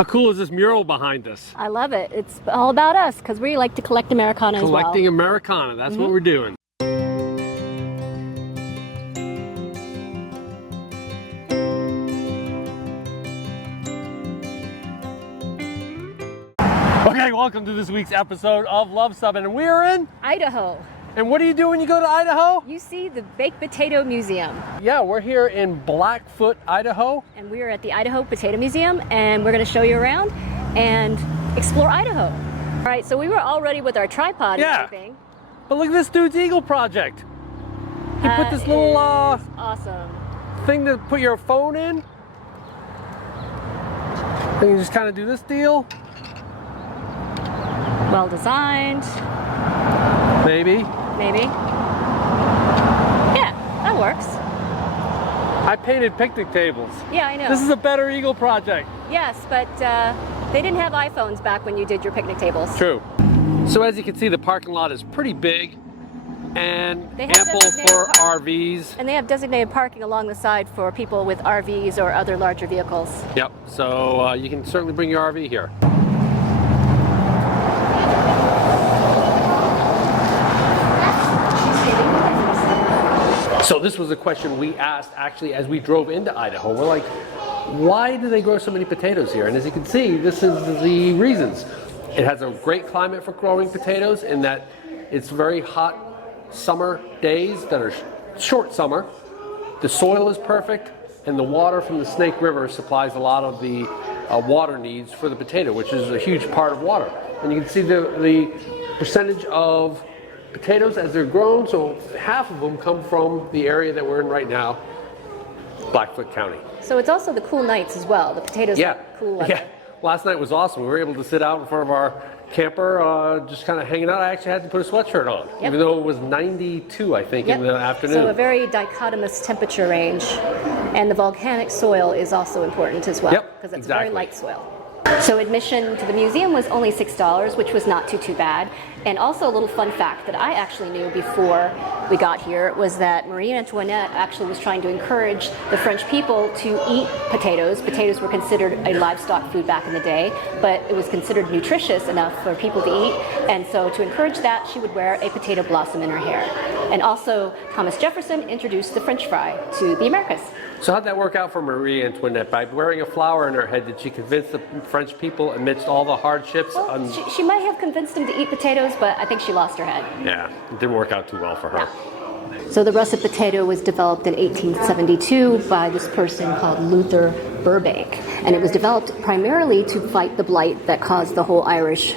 How cool is this mural behind us? I love it. It's all about us because we like to collect Americana as well. Collecting Americana, that's what we're doing. Okay, welcome to this week's episode of Luv Subbin, and we are in Idaho. And what do you do when you go to Idaho? You see the Baked Potato Museum. Yeah, we're here in Blackfoot, Idaho. And we are at the Idaho Potato Museum, and we're going to show you around and explore Idaho. All right, so we were all ready with our tripod and everything. But look at this dude's Eagle project. He put this little awesome thing to put your phone in. And you just kind of do this deal. Well designed. Maybe. Maybe. Yeah, that works. I painted picnic tables. Yeah, I know. This is a better Eagle project. Yes, but they didn't have iPhones back when you did your picnic tables. True. So as you can see, the parking lot is pretty big and ample for RVs. And they have designated parking along the side for people with RVs or other larger vehicles. Yep, so you can certainly bring your RV here. So this was a question we asked actually as we drove into Idaho. We're like, why do they grow so many potatoes here? And as you can see, this is the reasons. It has a great climate for growing potatoes in that it's very hot summer days that are short summer. The soil is perfect, and the water from the Snake River supplies a lot of the water needs for the potato, which is a huge part of water. And you can see the percentage of potatoes as they're grown, so half of them come from the area that we're in right now, Blackfoot County. So it's also the cool nights as well. The potatoes are cool weather. Yeah, last night was awesome. We were able to sit out in front of our camper, just kind of hanging out. I actually had to put a sweatshirt on, even though it was 92, I think, in the afternoon. So a very dichotomous temperature range, and the volcanic soil is also important as well, because it's a very light soil. So admission to the museum was only $6, which was not too bad. And also a little fun fact that I actually knew before we got here was that Marie Antoinette actually was trying to encourage the French people to eat potatoes. Potatoes were considered a livestock food back in the day, but it was considered nutritious enough for people to eat. And so to encourage that, she would wear a potato blossom in her hair. And also Thomas Jefferson introduced the French fry to the Americas. So how'd that work out for Marie Antoinette? By wearing a flower in her head, did she convince the French people amidst all the hardships? Well, she might have convinced them to eat potatoes, but I think she lost her head. Yeah, it didn't work out too well for her. So the russet potato was developed in 1872 by this person called Luther Burbank. And it was developed primarily to fight the blight that caused the whole Irish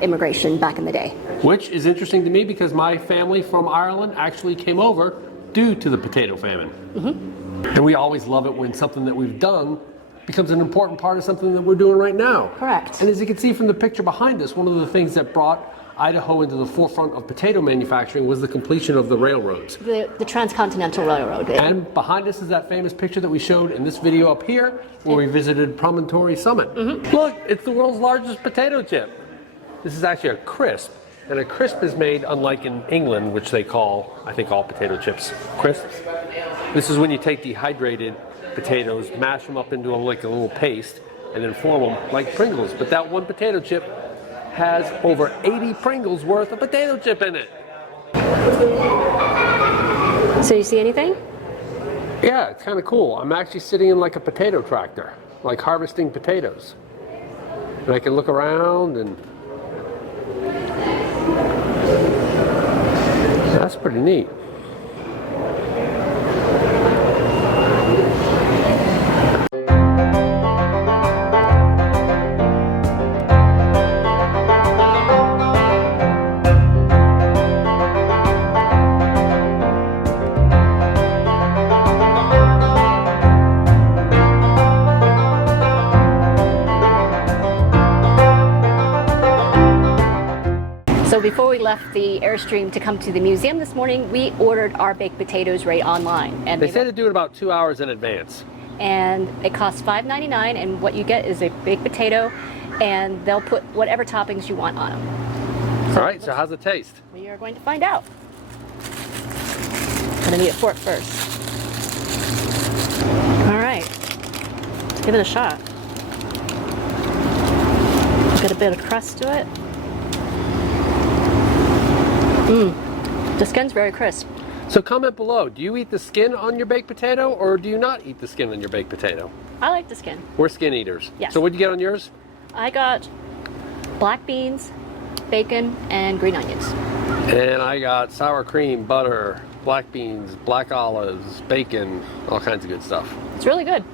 immigration back in the day. Which is interesting to me because my family from Ireland actually came over due to the potato famine. And we always love it when something that we've done becomes an important part of something that we're doing right now. Correct. And as you can see from the picture behind us, one of the things that brought Idaho into the forefront of potato manufacturing was the completion of the railroads. The Transcontinental Railroad. And behind us is that famous picture that we showed in this video up here where we visited Promontory Summit. Look, it's the world's largest potato chip. This is actually a crisp. And a crisp is made, unlike in England, which they call, I think, all potato chips crisps. This is when you take dehydrated potatoes, mash them up into like a little paste, and then form them like Pringles. But that one potato chip has over 80 Pringles worth of potato chip in it. So you see anything? Yeah, it's kind of cool. I'm actually sitting in like a potato tractor, like harvesting potatoes. And I can look around and that's pretty neat. So before we left the Airstream to come to the museum this morning, we ordered our baked potatoes right online. And they said to do it about 2 hours in advance. And it costs $5.99, and what you get is a baked potato, and they'll put whatever toppings you want on them. So all right, so how's it taste? We are going to find out. I'm gonna need a fork first. All right, give it a shot. Got a bit of crust to it. The skin's very crisp. So comment below, do you eat the skin on your baked potato or do you not eat the skin on your baked potato? I like the skin. We're skin eaters. Yes. So what'd you get on yours? I got black beans, bacon, and green onions. And I got sour cream, butter, black beans, black olives, bacon, all kinds of good stuff. It's really good.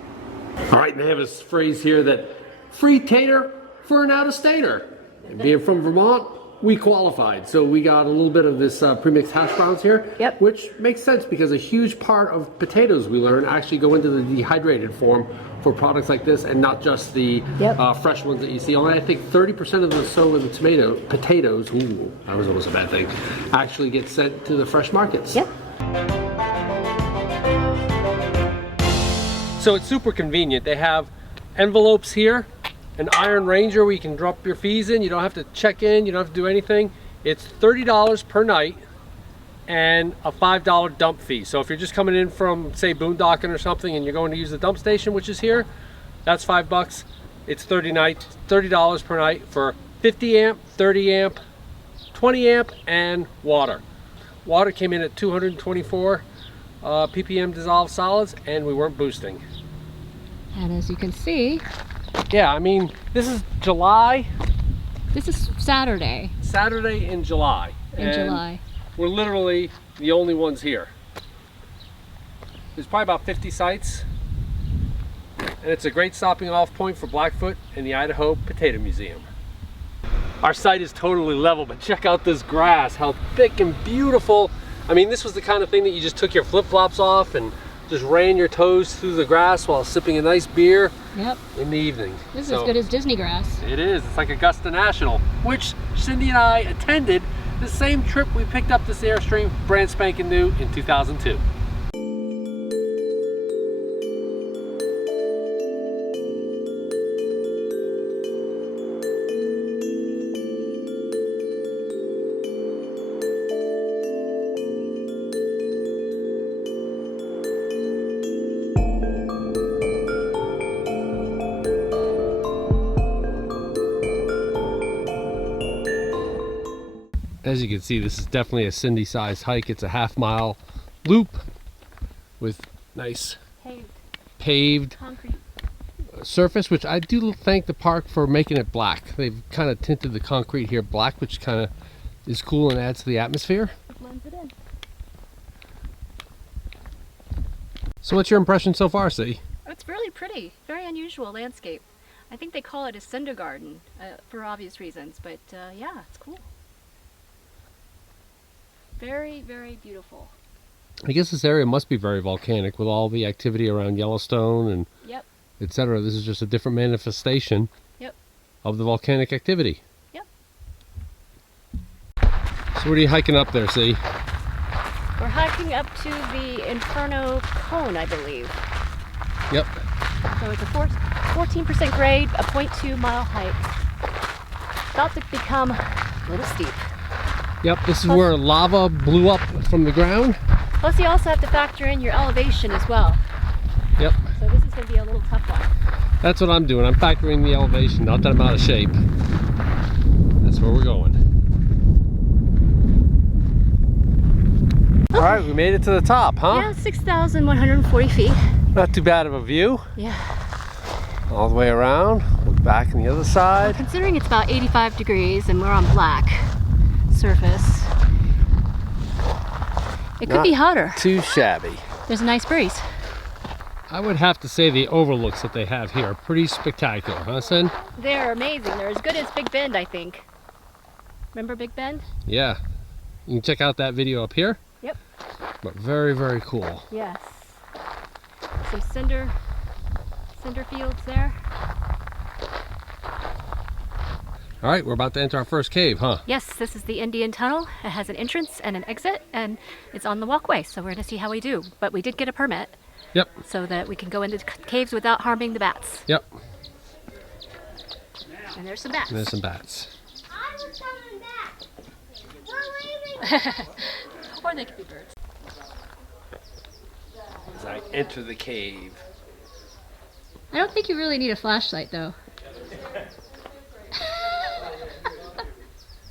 All right, and they have this phrase here that free tater for an out-of-stater. And being from Vermont, we qualified. So we got a little bit of this pre-mixed hash browns here, Yep. which makes sense because a huge part of potatoes we learn actually go into the dehydrated form for products like this and not just the fresh ones that you see. Only I think 30% of the sow in the potatoes, ooh, that was almost a bad thing, actually get sent to the fresh markets. Yep. So it's super convenient. They have envelopes here, an Iron Ranger where you can drop your fees in. You don't have to check in, you don't have to do anything. It's $30 per night and a $5 dump fee. So if you're just coming in from, say, boondocking or something and you're going to use the dump station, which is here, that's $5. It's $30 per night for 50 amp, 30 amp, 20 amp, and water. Water came in at 224 ppm dissolved solids, and we weren't boosting. And as you can see, Yeah, I mean, this is July. this is Saturday In July. in July. We're literally the only ones here. There's probably about 50 sites. And it's a great stopping off point for Blackfoot and the Idaho Potato Museum. Our site is totally level, but check out this grass, how thick and beautiful. I mean, this was the kind of thing that you just took your flip-flops off and just ran your toes through the grass while sipping a nice beer in the evening. This is as good as Disney grass. It is. It's like Augusta National, which Cindy and I attended the same trip we picked up this Airstream brand spanking new in 2002. As you can see, this is definitely a Cindy-sized hike. It's a half-mile loop with nice paved Concrete. surface, which I do thank the park for making it black. They've kind of tinted the concrete here black, which kind of is cool and adds to the atmosphere. It blends it in. So what's your impression so far, C? It's really pretty. Very unusual landscape. I think they call it a cinder garden for obvious reasons, but yeah, it's cool. Very, very beautiful. I guess this area must be very volcanic with all the activity around Yellowstone and etc. This is just a different manifestation of the volcanic activity. So what are you hiking up there, C? We're hiking up to the Inferno Cone, I believe. Yep. So it's a 14% grade, a 0.2 mile hike. About to become a little steep. Yep, this is where lava blew up from the ground. Plus you also have to factor in your elevation as well. Yep. So this is going to be a little tough one. That's what I'm doing. I'm factoring the elevation, not that I'm out of shape. That's where we're going. All right, we made it to the top, huh? Yeah, 6,140 feet. Not too bad of a view. Yeah. All the way around, look back on the other side. Well, considering it's about 85 degrees and we're on black surface, it could be hotter. Too shabby. There's a nice breeze. I would have to say the overlooks that they have here are pretty spectacular, huh, Sin? They're amazing. They're as good as Big Bend, I think. Remember Big Bend? Yeah. You can check out that video up here. Yep. But very, very cool. Yes. Some cinder fields there. All right, we're about to enter our first cave, huh? Yes, this is the Indian Tunnel. It has an entrance and an exit, and it's on the walkway, so we're going to see how we do. But we did get a permit. Yep. So that we can go into caves without harming the bats. Yep. And there's some bats. And there's some bats. I was coming back. We're leaving. Or they could be birds. As I enter the cave. I don't think you really need a flashlight, though.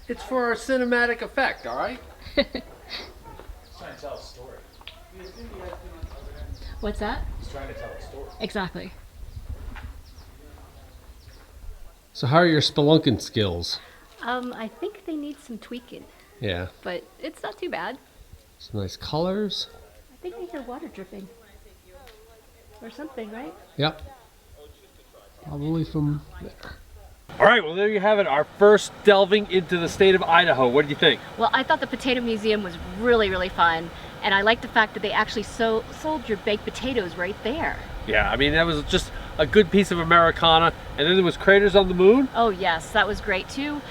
It's for our cinematic effect, all right? He's trying to tell a story. What's that? He's trying to tell a story. Exactly. So how are your spelunking skills? I think they need some tweaking, Yeah. but it's not too bad. Some nice colors. I think I hear water dripping. Or something, right? Yep. Probably from there. All right, well there you have it, our first delving into the state of Idaho. What do you think? Well, I thought the Potato Museum was really, really fun. And I like the fact that they actually sold your baked potatoes right there. Yeah, I mean, that was just a good piece of Americana. And then there was Craters on the Moon. Oh yes, that was great too.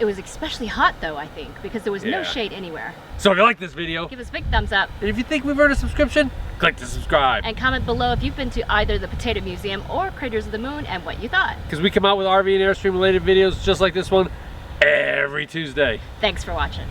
It was especially hot though, I think, because there was no Yeah. shade anywhere. So if you like this video, Give us a big thumbs up. and if you think we've earned a subscription, click to subscribe. And comment below if you've been to either the Potato Museum or Craters of the Moon and what you thought. Because we come out with RV and Airstream related videos just like this one every Tuesday. Thanks for watching.